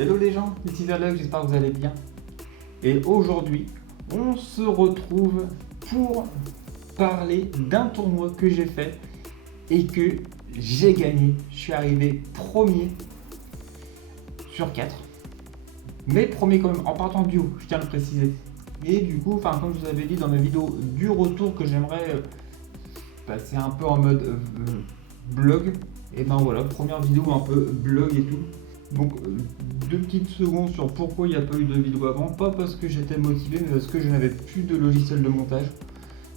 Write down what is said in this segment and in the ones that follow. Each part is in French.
Hello les gens, ici Zerlog, j'espère que vous allez bien. Et aujourd'hui, on se retrouve pour parler d'un tournoi que j'ai fait et que j'ai gagné. Je suis arrivé premier sur 4. Mais premier quand même, en partant du haut, je tiens à le préciser. Et du coup, comme je vous avais dit dans ma vidéo du retour que j'aimerais passer un peu en mode blog, et ben voilà, première vidéo un peu blog et tout. Donc 2 petites secondes sur pourquoi il n'y a pas eu de vidéo avant, pas parce que j'étais motivé, mais parce que je n'avais plus de logiciel de montage.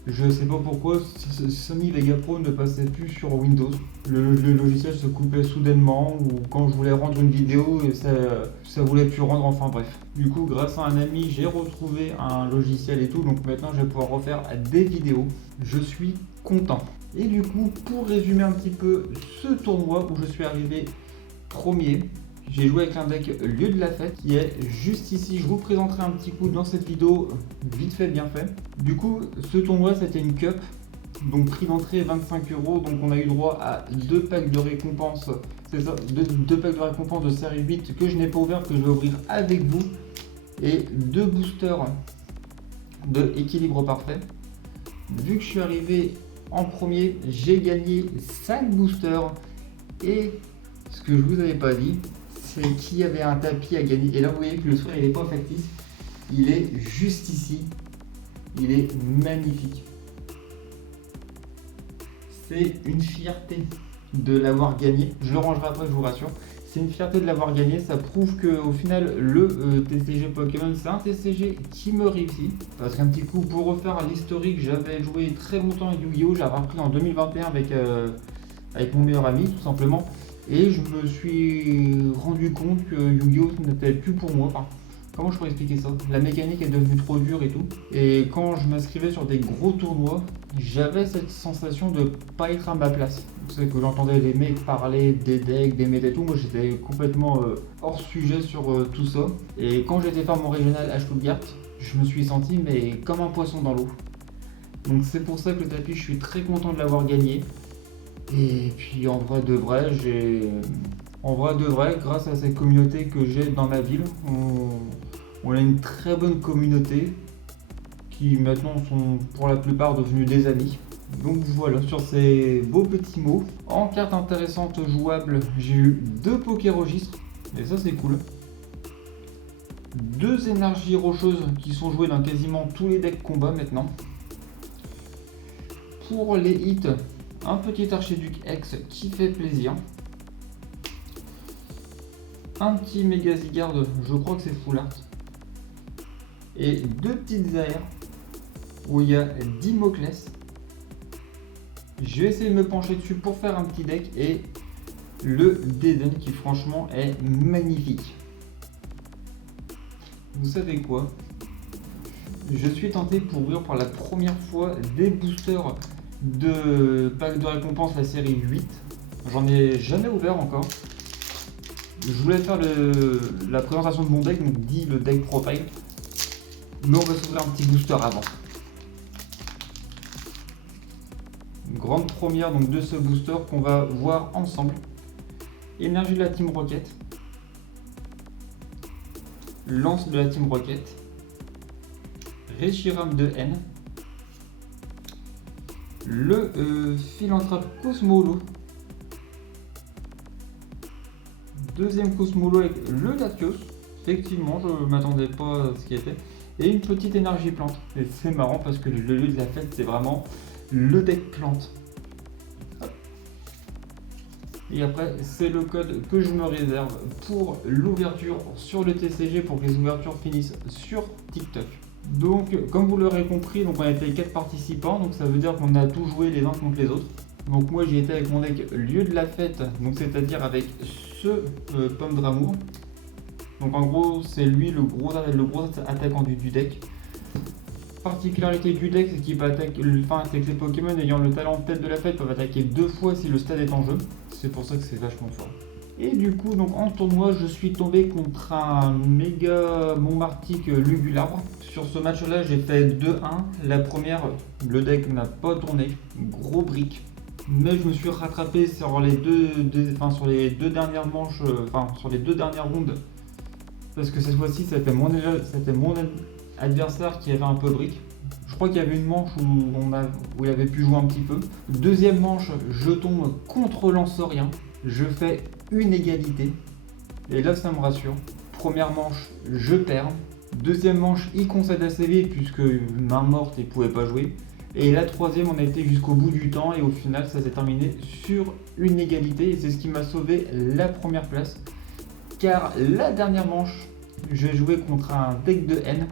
Je sais pas pourquoi Sony Vegas Pro ne passait plus sur Windows. Le logiciel se coupait soudainement, ou quand je voulais rendre une vidéo, ça voulait plus rendre, enfin bref. Du coup, grâce à un ami, j'ai retrouvé un logiciel et tout, donc maintenant je vais pouvoir refaire des vidéos. Je suis content. Et du coup, pour résumer un petit peu ce tournoi où je suis arrivé premier, j'ai joué avec un deck Lieu de la Fête qui est juste ici. Je vous présenterai un petit coup dans cette vidéo, vite fait, bien fait. Du coup, ce tournoi c'était une cup, donc prix d'entrée 25 €. Donc on a eu droit à 2 packs de récompenses, c'est ça, 2 packs de récompenses de série 8 que je n'ai pas ouvert, que je vais ouvrir avec vous, et 2 boosters de équilibre parfait. Vu que je suis arrivé en premier, j'ai gagné 5 boosters, et ce que je vous avais pas dit, c'est qu'il y avait un tapis à gagner. Et là, vous voyez que le sourire, il n'est pas factice. Il est juste ici. Il est magnifique. C'est une fierté de l'avoir gagné. Je le rangerai après, je vous rassure. C'est une fierté de l'avoir gagné. Ça prouve qu'au final, le TCG Pokémon, c'est un TCG qui me réussit. Parce qu'un petit coup, pour refaire l'historique, j'avais joué très longtemps à Yu-Gi-Oh! J'avais appris en 2021 avec mon meilleur ami, tout simplement. Et je me suis rendu compte que Yu-Gi-Oh! N'était plus pour moi. Enfin, comment je pourrais expliquer ça? La mécanique est devenue trop dure et tout. Et quand je m'inscrivais sur des gros tournois, j'avais cette sensation de pas être à ma place. C'est que j'entendais les mecs parler des decks, des méta et tout. Moi j'étais complètement hors sujet sur tout ça. Et quand j'étais faire mon régional à Stuttgart, je me suis senti mais comme un poisson dans l'eau. Donc c'est pour ça que le tapis, je suis très content de l'avoir gagné. Et puis en vrai de vrai, grâce à cette communauté que j'ai dans ma ville, on a une très bonne communauté qui maintenant sont pour la plupart devenus des amis. Donc voilà, sur ces beaux petits mots. En carte intéressante jouable, j'ai eu 2 Pokéregistres, et ça c'est cool. 2 énergies rocheuses qui sont jouées dans quasiment tous les decks combat maintenant. Pour les hits, un petit Archiduc X qui fait plaisir. Un petit Mega Zygarde, je crois que c'est full art. Et 2 petites aires où il y a Dimoclès. Je vais essayer de me pencher dessus pour faire un petit deck. Et le Dédain qui franchement est magnifique. Vous savez quoi? Je suis tenté pour ouvrir pour la première fois des boosters de pack de récompense la série 8. J'en ai jamais ouvert encore. Je voulais faire la présentation de mon deck, donc dit le deck profile. Mais on va s'ouvrir un petit booster avant. Grande première donc de ce booster qu'on va voir ensemble. Énergie de la Team Rocket. Lance de la Team Rocket. Reshiram de N. Le Philanthrope Cosmolo. Deuxième Cosmolo avec le Latios. Effectivement, je ne m'attendais pas à ce qu'il y était. Et une petite énergie plante. Et c'est marrant parce que le lieu de la fête, c'est vraiment le deck plante. Et après, c'est le code que je me réserve pour l'ouverture sur le TCG, pour que les ouvertures finissent sur TikTok. Donc, comme vous l'aurez compris, donc on a été 4 participants, donc ça veut dire qu'on a tous joué les uns contre les autres. Donc moi j'y étais avec mon deck Lieu de la Fête, donc c'est-à-dire avec ce Pomme d'Amour. Donc en gros c'est lui le gros attaquant du deck. Particularité du deck, c'est qu'il peut attaquer, c'est que les Pokémon ayant le talent de tête de la fête peuvent attaquer 2 fois si le stade est en jeu. C'est pour ça que c'est vachement fort. Et du coup, donc en tournoi, je suis tombé contre un méga Montmartic Lugulabre. Sur ce match-là, j'ai fait 2-1. La première, le deck n'a pas tourné, gros brick. Mais je me suis rattrapé sur les deux dernières manches, sur les 2 dernières rounds parce que cette fois-ci c'était mon adversaire qui avait un peu brick. Je crois qu'il y avait une manche où il avait pu jouer un petit peu. Deuxième manche, je tombe contre Lancerien. Je fais une égalité. Et là, ça me rassure. Première manche, je perds. Deuxième manche, il concède assez vite puisque main morte et pouvait pas jouer. Et la troisième, on a été jusqu'au bout du temps et au final, ça s'est terminé sur une égalité. Et c'est ce qui m'a sauvé la première place. Car la dernière manche, j'ai joué contre un deck de N.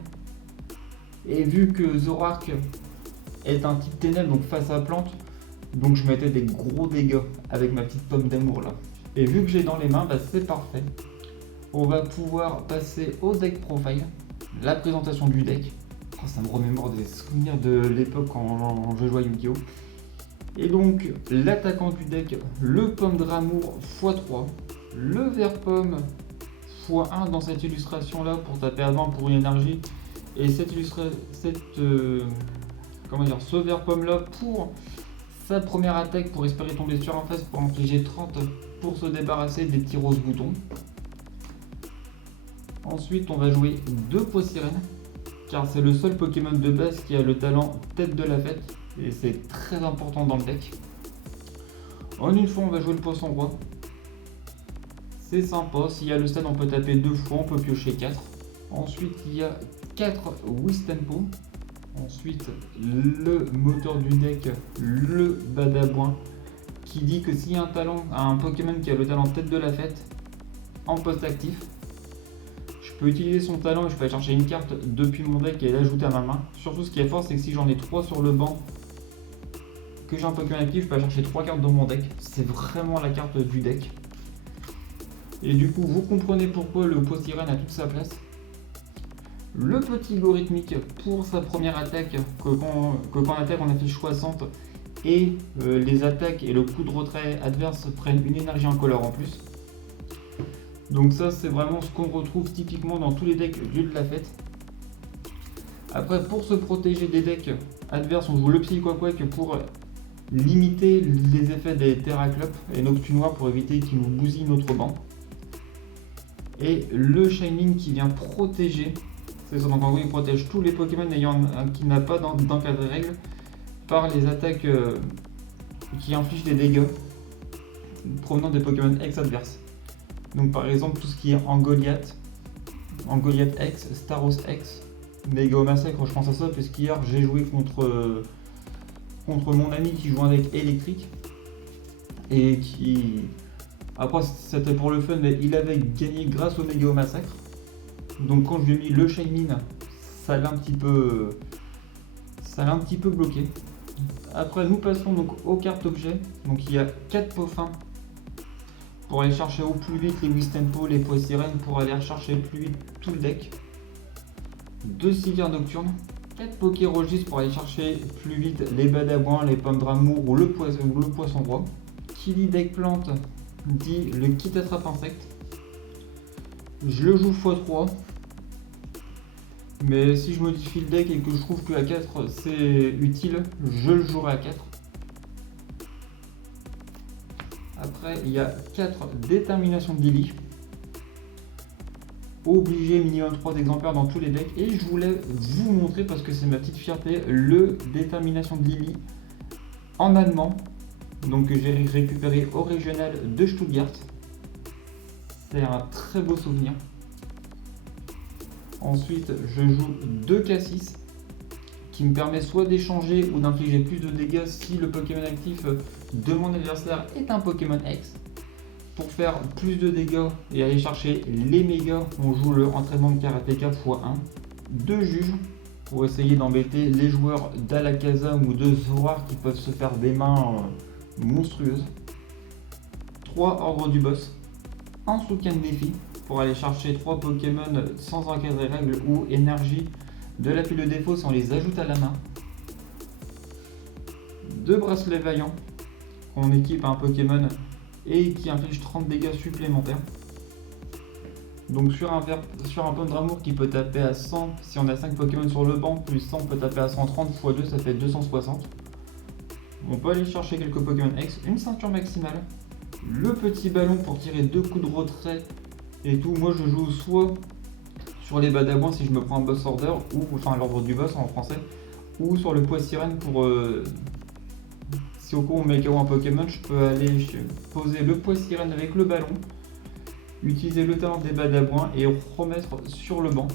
Et vu que Zoroark est un type ténèbres, donc face à plante, donc je mettais des gros dégâts avec ma petite pomme d'amour là. Et vu que j'ai dans les mains, bah c'est parfait. On va pouvoir passer au deck profile, la présentation du deck. Oh, ça me remémore des souvenirs de l'époque quand je jouais à Yu-Gi-Oh! Et donc l'attaquant du deck, le pomme d'amour x3, le vert pomme x1 dans cette illustration là pour taper avant pour une énergie. Et ce vert pomme là pour sa première attaque pour espérer tomber sur un face pour infliger 30 pour se débarrasser des petits roses boutons. Ensuite on va jouer 2 Poissirène car c'est le seul Pokémon de base qui a le talent tête de la fête et c'est très important dans le deck. En une fois on va jouer le poisson roi. C'est sympa, s'il y a le stade on peut taper 2 fois, on peut piocher 4. Ensuite il y a 4 Wistempo. Ensuite le moteur du deck, le Badaboin, qui dit que s'il y a un Pokémon qui a le talent tête de la fête en poste actif, je peux utiliser son talent et je peux aller chercher une carte depuis mon deck et l'ajouter à ma main. Surtout ce qui est fort, c'est que si j'en ai 3 sur le banc, que j'ai un Pokémon actif, je peux aller chercher 3 cartes dans mon deck. C'est vraiment la carte du deck. Et du coup vous comprenez pourquoi le Poissirène a toute sa place. Le petit logarithmique pour sa première attaque, que quand on attaque on affiche 60 et les attaques et le coup de retrait adverse prennent une énergie incolore en plus. Donc ça c'est vraiment ce qu'on retrouve typiquement dans tous les decks dieu de la fête. Après pour se protéger des decks adverses on joue le Psyquaquac pour limiter les effets des Terraclops et Noctunoir pour éviter qu'ils nous bousillent notre banc. Et le Shining qui vient protéger. C'est ça, donc en gros il protège tous les Pokémon qui n'a pas d'encadré règle par les attaques qui infligent des dégâts provenant des Pokémon ex-adverses. Donc par exemple tout ce qui est Angoliath X, Staros X, Mega Massacre, je pense à ça parce qu'hier j'ai joué contre mon ami qui joue un deck électrique et qui... Après c'était pour le fun mais il avait gagné grâce au Mega Massacre. Donc quand je lui ai mis le Shining, ça l'a un petit peu bloqué. Après nous passons donc aux cartes objets. Donc il y a 4 Poffins pour aller chercher au plus vite les Wistempo, les Poissirène pour aller chercher plus vite tout le deck. 2 Civières Nocturnes, 4 Pokérogis pour aller chercher plus vite les Badaboins, les Pommes d'amour ou le Poisson roi. Qui dit deck plante dit le kit attrape insecte. Je le joue x3. Mais si je modifie le deck et que je trouve que à 4 c'est utile, je le jouerai à 4. Après il y a 4 déterminations de Lily. Obligé minimum 3 exemplaires dans tous les decks. Et je voulais vous montrer, parce que c'est ma petite fierté, le détermination de Lily en allemand. Donc que j'ai récupéré au régional de Stuttgart. C'est un très beau souvenir. Ensuite, je joue 2 Cassis qui me permet soit d'échanger ou d'infliger plus de dégâts si le Pokémon actif de mon adversaire est un Pokémon X. Pour faire plus de dégâts et aller chercher les mégas, on joue le entraînement de karatéka x1. 2 Juges pour essayer d'embêter les joueurs d'Alakazam ou de Zoroark qui peuvent se faire des mains monstrueuses. 3 Ordre du Boss. Un Soutien de défi pour aller chercher 3 Pokémon sans encadrer règles ou énergie de la pile de défaut si on les ajoute à la main. 2 Bracelets Vaillants qu'on équipe à un Pokémon et qui inflige 30 dégâts supplémentaires. Donc sur un Pomme d'amour qui peut taper à 100, si on a 5 Pokémon sur le banc, plus 100 peut taper à 130 x 2, ça fait 260. On peut aller chercher quelques Pokémon X, une ceinture maximale, le petit ballon pour tirer 2 coups de retrait et tout. Moi je joue soit sur les Badaboins si je me prends un boss order, ou enfin l'ordre du boss en français, ou sur le poids sirène pour si au cours on met KO un Pokémon, je peux aller poser le poids sirène avec le ballon, utiliser le talent des Badaboins et remettre sur le banc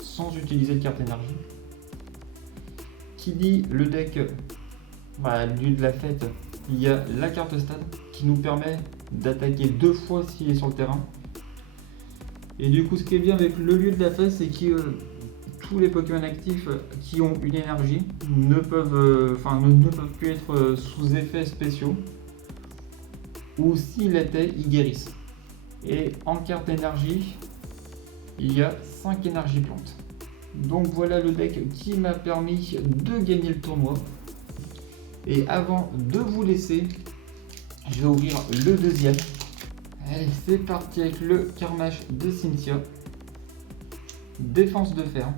sans utiliser de carte énergie. Qui dit le deck, voilà, lieu de la fête, il y a la carte stade qui nous permet d'attaquer 2 fois s'il est sur le terrain. Et du coup, ce qui est bien avec le lieu de la fête, c'est que tous les Pokémon actifs qui ont une énergie ne peuvent plus être sous effets spéciaux, ou s'ils l'étaient, ils guérissent. Et en carte énergie, il y a 5 énergies plantes. Donc voilà le deck qui m'a permis de gagner le tournoi. Et avant de vous laisser, je vais ouvrir le deuxième. Allez, c'est parti avec le Carmash de Cynthia. Défense de fer.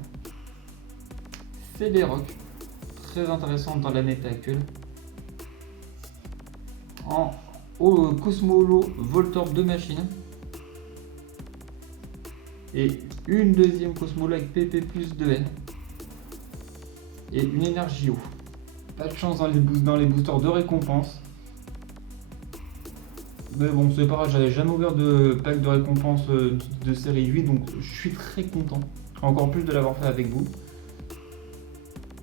C'est des rocks. Très intéressante dans la méta actuelle. En Cosmo Holo Voltorb de machine. Et une deuxième Cosmo Holo avec PP plus 2N. Et une énergie eau. Pas de chance dans les boosters de récompense. Mais bon, c'est pas grave, j'avais jamais ouvert de pack de récompense de série 8, donc je suis très content. Encore plus de l'avoir fait avec vous.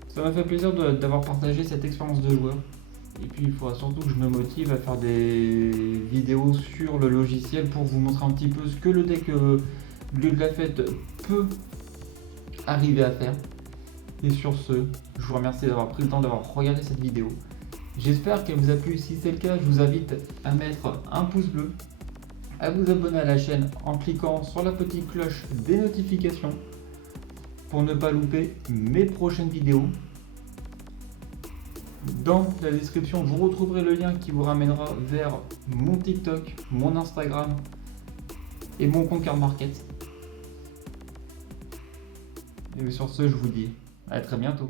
Ça m'a fait plaisir d'avoir partagé cette expérience de joueur. Et puis il faudra surtout que je me motive à faire des vidéos sur le logiciel pour vous montrer un petit peu ce que le deck lieu de la fête peut arriver à faire. Et sur ce, je vous remercie d'avoir pris le temps d'avoir regardé cette vidéo. J'espère qu'elle vous a plu. Si c'est le cas, je vous invite à mettre un pouce bleu, à vous abonner à la chaîne en cliquant sur la petite cloche des notifications pour ne pas louper mes prochaines vidéos. Dans la description, vous retrouverez le lien qui vous ramènera vers mon TikTok, mon Instagram et mon compte Card Market. Et sur ce, je vous dis à très bientôt.